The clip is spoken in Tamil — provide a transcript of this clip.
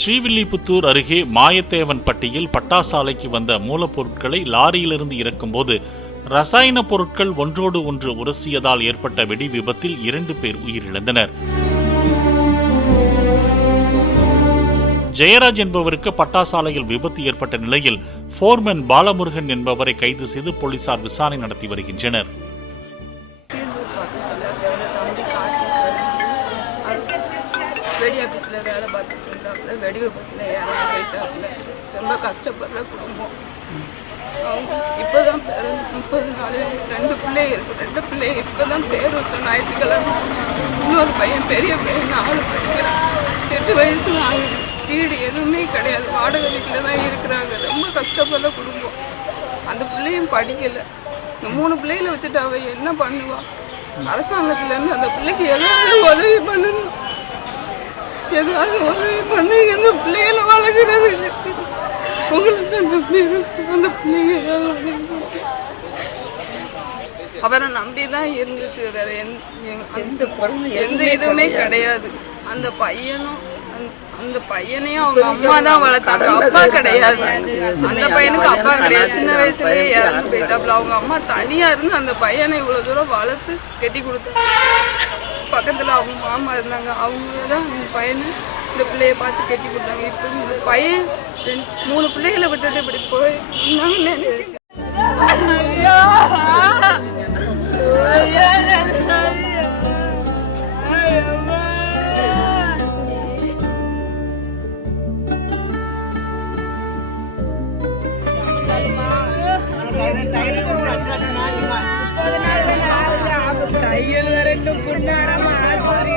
ஸ்ரீவில்லிபுத்தூர் அருகே மாயத்தேவன்பட்டியில் பட்டாசாலைக்கு வந்த மூலப்பொருட்களை லாரியிலிருந்து இறக்கும்போது ரசாயன பொருட்கள் ஒன்றோடு ஒன்று உரசியதால் ஏற்பட்ட வெடி விபத்தில் 2 பேர் உயிரிழந்தனர். ஜெயராஜ் என்பவருக்கு பட்டாசாலையில் விபத்து ஏற்பட்ட நிலையில் போர்மேன் பாலமுருகன் என்பவரை கைது செய்து போலீசார் விசாரணை நடத்தி வருகின்றனர். வெடி ஆஃபீஸில் வேலை பார்த்துட்டு இருந்தாப்புல வெடி விபத்தில் இறந்து போயிட்டாப்புல. ரொம்ப கஷ்டப்படுற குடும்பம். அவங்க இப்போ தான் 30 நாள் 2 பிள்ளைங்க இருக்கும். 2 பிள்ளைங்க இப்போ தான் பேர் வச்சோம் ஞாயிற்றுக்கிழமை. இன்னொரு பையன் பெரிய பையன் 4 படிக்கிறான். 8 வயசு ஆகுது. வீடு எதுவுமே கிடையாது. வாடகை வீட்டில் தான் இருக்கிறாங்க. ரொம்ப கஷ்டப்படுற குடும்பம். அந்த பிள்ளையும் படிக்கலை. இந்த 3 பிள்ளைகளை வச்சுட்டு அவ என்ன பண்ணுவாள்? அரசாங்கத்துலேருந்து அந்த பிள்ளைக்கு எதாவது உதவி பண்ணணும். ஏதாவது உதவி பண்ணுங்க. அந்த பிள்ளைகளை வளர்க்குறது உங்களுக்கு அந்த பிள்ளைங்க ஏதாவது அவரை நம்பி தான் இருந்துச்சு. வேற எந்த இதுவுமே கிடையாது. அந்த பையனையும் அவங்க அம்மா தான் வளர்த்தாங்க. அப்பா கிடையாது. அந்த பையனுக்கு அப்பா கிடையாது. சின்ன வயசுலயே இறந்து போயிட்டாப்புல. அவங்க அம்மா தனியா இருந்து அந்த பையனை இவ்வளவு தூரம் வளர்த்து கட்டி கொடுத்தாங்க. பக்கத்துல அவங்க மாமா இருந்தாங்க. அவங்க தான் அந்த பையனை இந்த பிள்ளைய பார்த்து கட்டி கொடுத்தாங்க. இப்போ இந்த பையன் 3 பிள்ளைகளை விட்டுட்டு இப்படி போய் நினைச்சு தையல் 2 புண்ணாரமா ஆஸ்பத்திரி